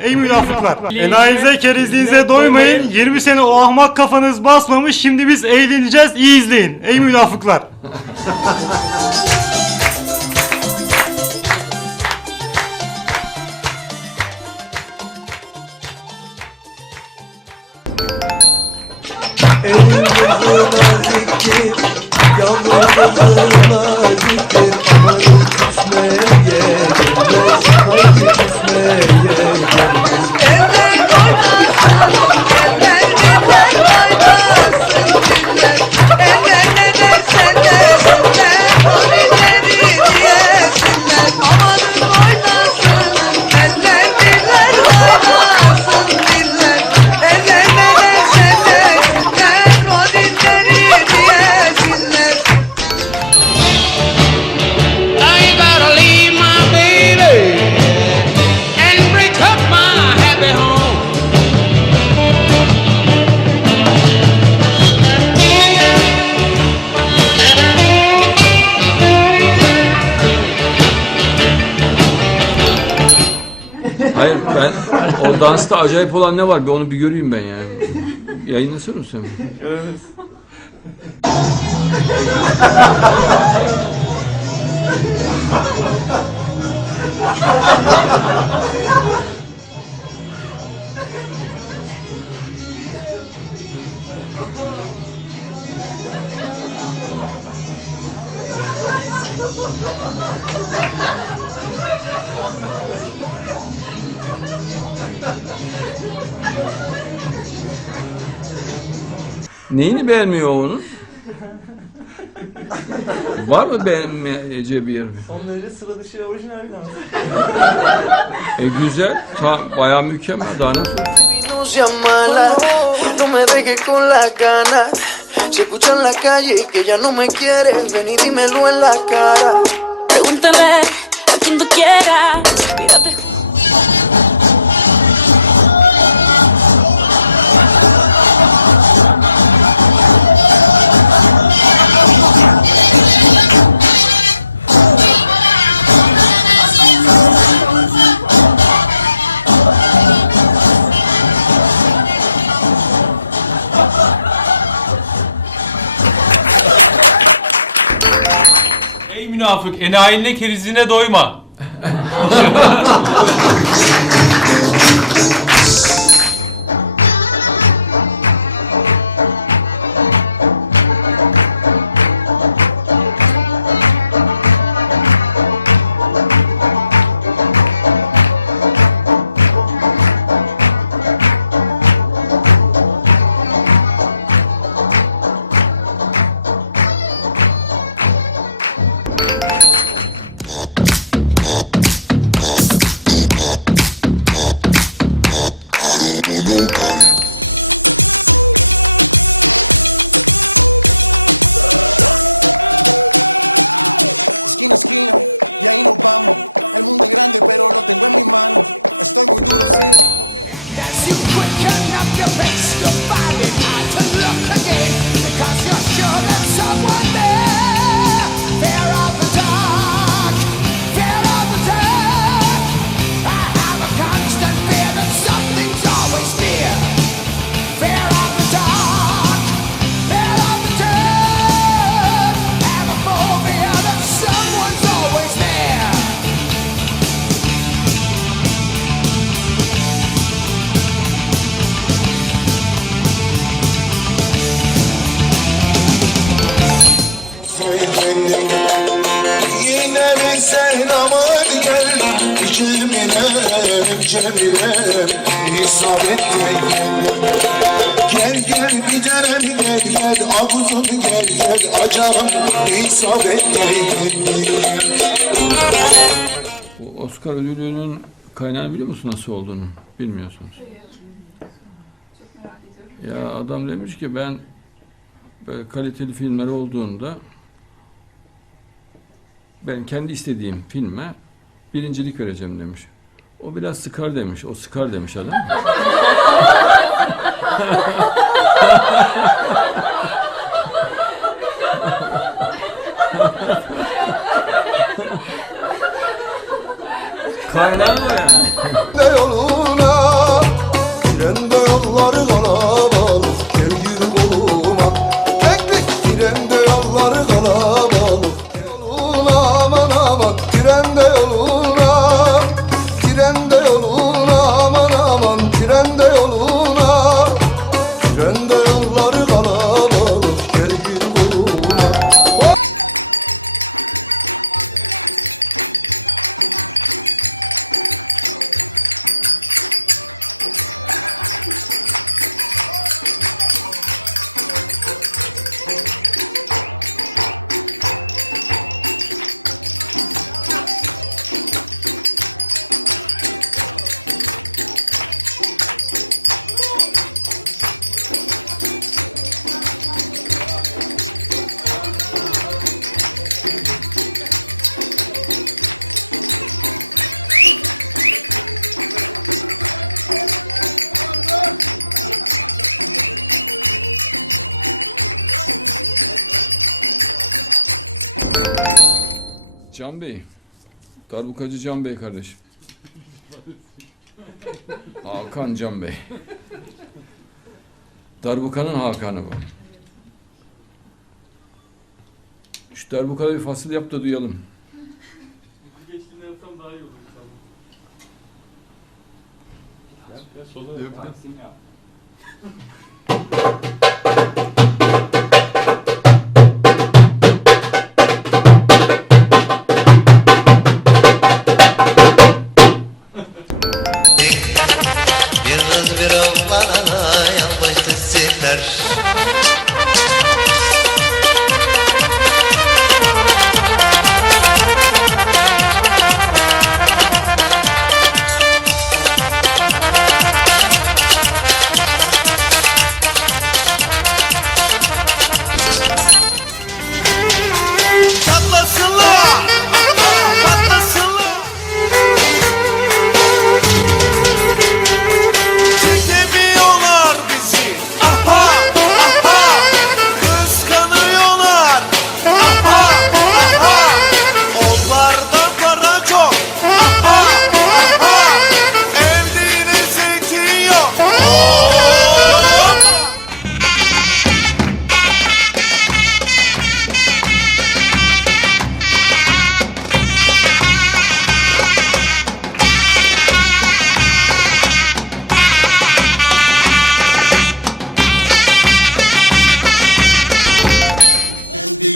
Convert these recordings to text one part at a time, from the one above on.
Ey münafıklar! Enayinize kerizliğinize doymayın. 20 sene o ahmak kafanız basmamış. Şimdi biz eğleneceğiz. İyi izleyin. Ey münafıklar! Elin kızı naziktir Yavrum kızı naziktir dansta acayip olan ne var bir onu bir göreyim ben yani. Yayınlasana sen. Neyini beğenmiyor onun? Var mı beğenmeyeceği bir yer? Onları sıra dışı orijinal dans E güzel, ta, bayağı mükemmel. Daha ne no me dejes con. Si escuchan en la calle que ya no me quieres, ven y dímelo en la cara. Pregúntale a quien tú quieras. Mírate. Münafık enayine kerizine doyma. Esquina y ahí nos vamos. El mundo es grande pero lo tengo en mis manos. Estoy muy duro, sí Sen aman gel Cemilem, Cemilem İsabet Gel gel gidelim gel gel Aguzum gel gel Acarım isabet Bu Oscar ödülünün kaynağını biliyor musun nasıl olduğunu? Bilmiyorsunuz. Ya adam demiş ki ben böyle kaliteli filmler olduğunda ben kendi istediğim filme birincilik vereceğim demiş. O biraz sıkar demiş. O sıkar demiş adam. O yani. Darbukacı Can Bey kardeşim. Hakan Can Bey. Darbuka'nın Hakan'ı bu. Şu darbukada bir fasıl yap da duyalım. Geçtiğinde yapsam daha iyi olur. Yalnız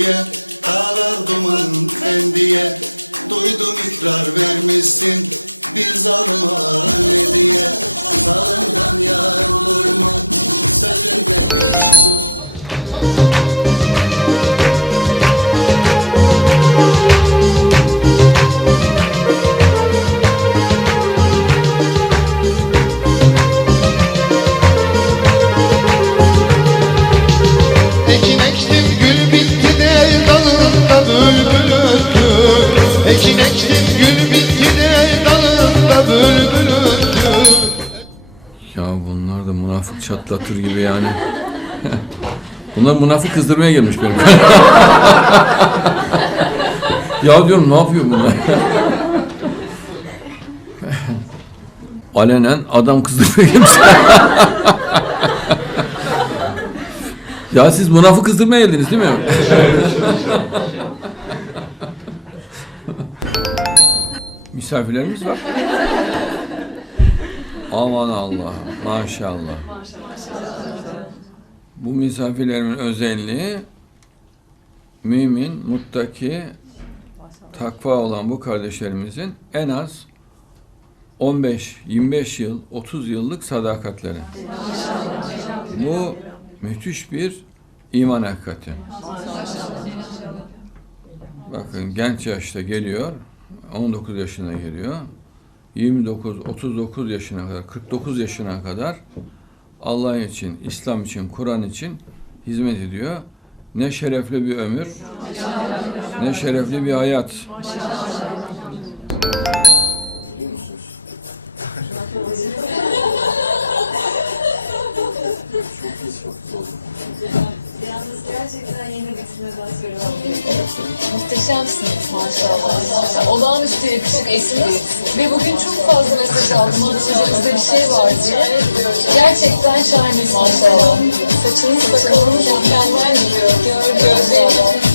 Efendiye dağlar duman efendiye Duydum ikrar vermişsin bir zalıma ne diye. Zalimden yar olur mu? Sözünde geç. bu da münafık çatlatır gibi yani. Bunlar münafık kızdırmaya gelmiş benim. ya diyorum ne yapıyor bunlar? Alenen adam kızdırmaya gelmiş. ya siz münafık kızdırmaya geldiniz değil mi? Misafirlerimiz var. Aman Allah, maşallah. Bu misafirlerimin özelliği mümin, muttaki, takva olan bu kardeşlerimizin en az 15, 25 yıl, 30 yıllık sadakatleri. Bu müthiş bir iman hakikati. Bakın genç yaşta geliyor, 19 yaşına geliyor. 29, 39 yaşına kadar, 49 yaşına kadar Allah için, İslam için, Kur'an için hizmet ediyor. Ne şerefli bir ömür, ne şerefli bir hayat. Yalnız gerçekten yeni bitirmeden söylüyorum. Muhteşemsiniz maşallah. Olağanüstü yakışıklısınız. Ve bugün çok fazla mesaj aldım. Anlatacağınızda bir şey var diye. Gerçekten şahanesiniz maşallah. Saçınız sakalınız mükemmel duruyor. Gözleriniz